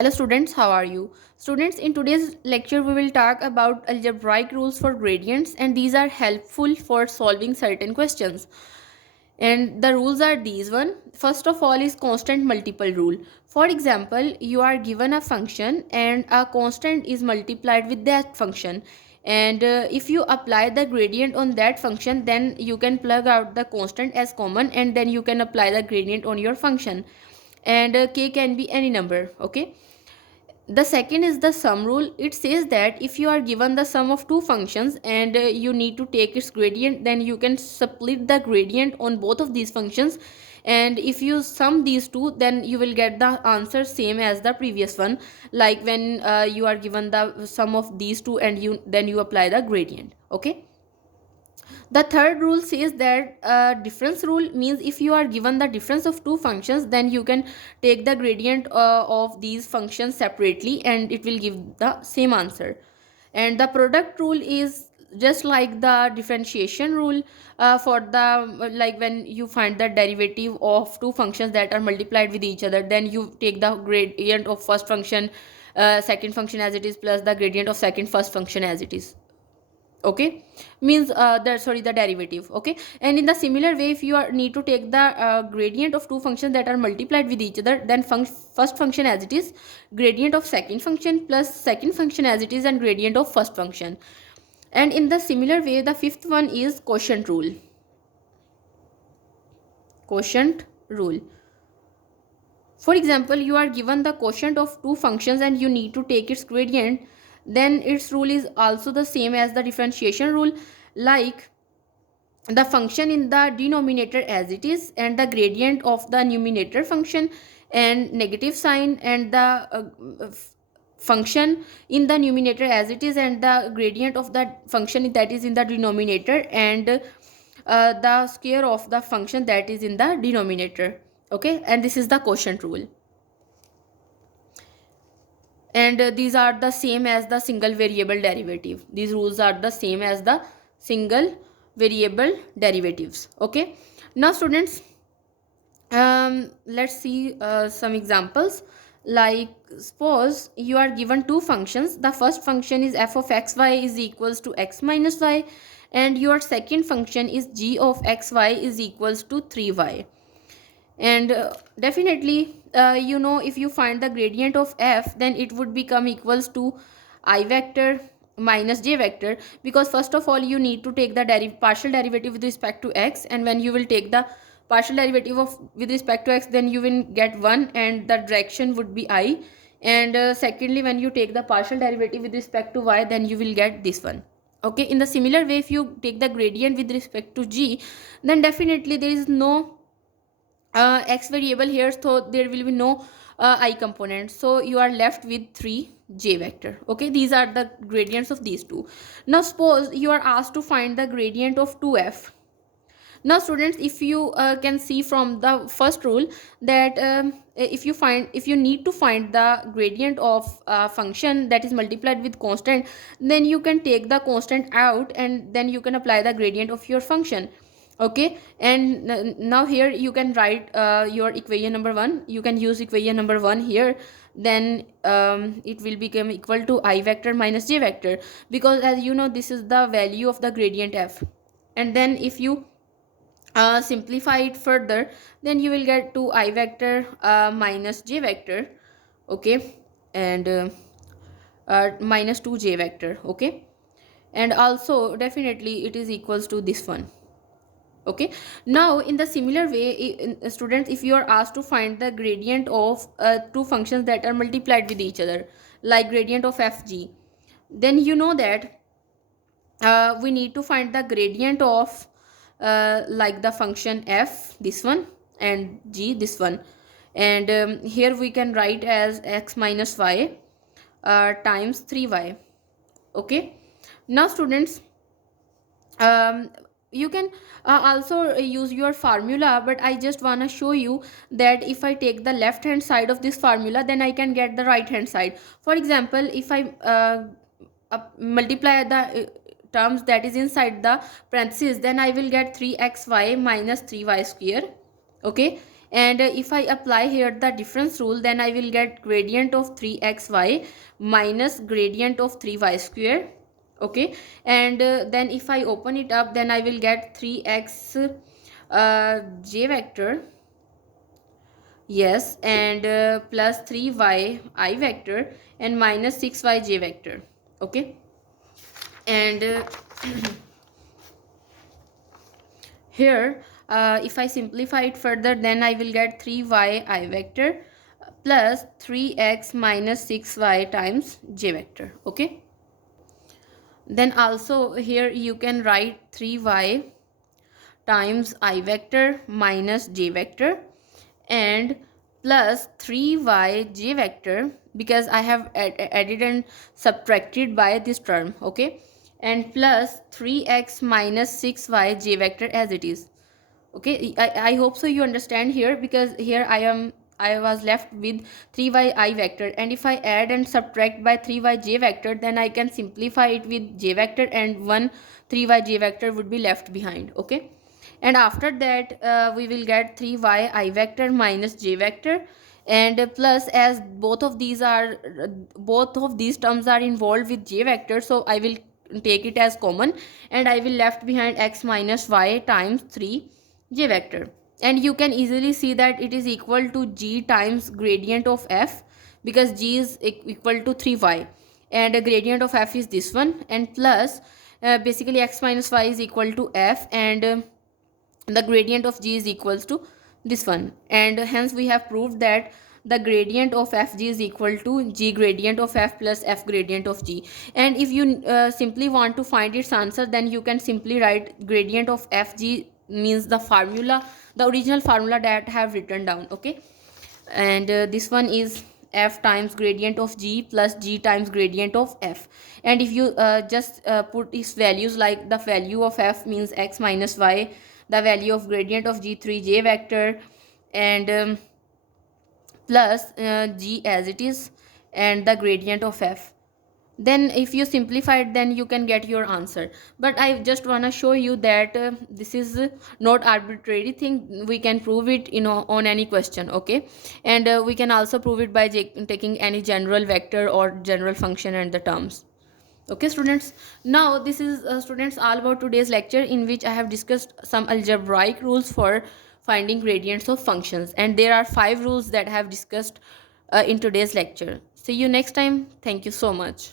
Hello students, how are you? Students, in today's lecture we will talk about algebraic rules for gradients, and these are helpful for solving certain questions. And the rules are these one. First of all is constant multiple rule. For example, you are given a function and a constant is multiplied with that function. And if you apply the gradient on that function, then you can plug out the constant as common, and then you can apply the gradient on your function. And k can be any number, okay? The second is the sum rule. It says that if you are given the sum of two functions and you need to take its gradient, then you can split the gradient on both of these functions, and if you sum these two, then you will get the answer same as the previous one, like when you are given the sum of these two and you apply the gradient, okay? The third rule says that difference rule means if you are given the difference of two functions, then you can take the gradient of these functions separately and it will give the same answer. And the product rule is just like the differentiation rule for the like when you find the derivative of two functions that are multiplied with each other, then you take the gradient of first function, second function as it is, plus the gradient of second first function as it is, okay? Means the derivative, okay? And in the similar way, if you need to take the gradient of two functions that are multiplied with each other, then first function as it is, gradient of second function plus second function as it is, and gradient of first function. And in the similar way, the fifth one is quotient rule. Quotient rule, for example, you are given the quotient of two functions and you need to take its gradient, then its rule is also the same as the differentiation rule, like the function in the denominator as it is and the gradient of the numerator function and negative sign, and the function in the numerator as it is and the gradient of the function that is in the denominator, and the square of the function that is in the denominator, okay? And this is the quotient rule. And these are the same as the single variable derivative. These rules are the same as the single variable derivatives, okay? Now students, let's see some examples. Like, suppose you are given two functions. The first function is f of xy is equals to x minus y, and your second function is g of xy is equals to 3y. And definitely if you find the gradient of f, then it would become equals to I vector minus j vector, because first of all you need to take the partial derivative with respect to x, and when you will take the partial derivative of with respect to x, then you will get 1 and the direction would be I. And secondly, when you take the partial derivative with respect to y, then you will get this one, okay? In the similar way, if you take the gradient with respect to g, then definitely there is no x variable here, so there will be no I component, so you are left with 3j vector, okay? These are the gradients of these two. Now suppose you are asked to find the gradient of 2f. Now students, if you can see from the first rule that if you need to find the gradient of a function that is multiplied with constant, then you can take the constant out and then you can apply the gradient of your function, okay? And now here you can write your equation number 1. You can use equation number 1 here, then it will become equal to I vector minus j vector, because as you know, this is the value of the gradient f. And then if you simplify it further, then you will get to I vector minus j vector, okay? And minus 2j vector, okay? And also definitely it is equals to this one, okay? Now in the similar way, students, if you are asked to find the gradient of two functions that are multiplied with each other, like gradient of fg, then you know that we need to find the gradient of like the function f, this one, and g, this one. And here we can write as x minus y times 3y, okay? Now students, you can also use your formula, but I just want to show you that if I take the left hand side of this formula, then I can get the right hand side. For example, if I multiply the terms that is inside the parentheses, then I will get 3xy minus 3y square, okay? And if I apply here the difference rule, then I will get gradient of 3xy minus gradient of 3y square. Okay, and then if I open it up, then I will get 3x j vector, yes, and plus 3y I vector and minus 6y j vector. Okay, and here if I simplify it further, then I will get 3y I vector plus 3x minus 6y times j vector. Okay, then also here you can write 3y times I vector minus j vector and plus 3y j vector, because I have added and subtracted by this term. Okay, and plus 3x minus 6y j vector as it is. Okay, I hope so you understand here, because here I was left with 3y I vector, and if I add and subtract by 3y j vector, then I can simplify it with j vector, and one 3y j vector would be left behind. Okay, and after that we will get 3y I vector minus j vector, and plus as both of these terms are involved with j vector, so I will take it as common, and I will left behind x minus y times 3 j vector. And you can easily see that it is equal to g times gradient of f, because g is equal to 3y, and the gradient of f is this one, and plus basically x minus y is equal to f, and the gradient of g is equals to this one, and hence we have proved that the gradient of fg is equal to g gradient of f plus f gradient of g. And if you simply want to find its answer, then you can simply write gradient of fg means the formula, the original formula that I have written down. Okay, and this one is f times gradient of g plus g times gradient of f. And if you just put its values, like the value of f means x minus y, the value of gradient of g 3j vector, and plus g as it is, and the gradient of f, then if you simplify it, then you can get your answer. But I just want to show you that this is not arbitrary thing, we can prove it, on any question. Okay, and we can also prove it by taking any general vector or general function and the terms. Okay students, now this is students all about today's lecture, in which I have discussed some algebraic rules for finding gradients of functions, and there are 5 rules that I have discussed in today's lecture. See you next time. Thank you so much.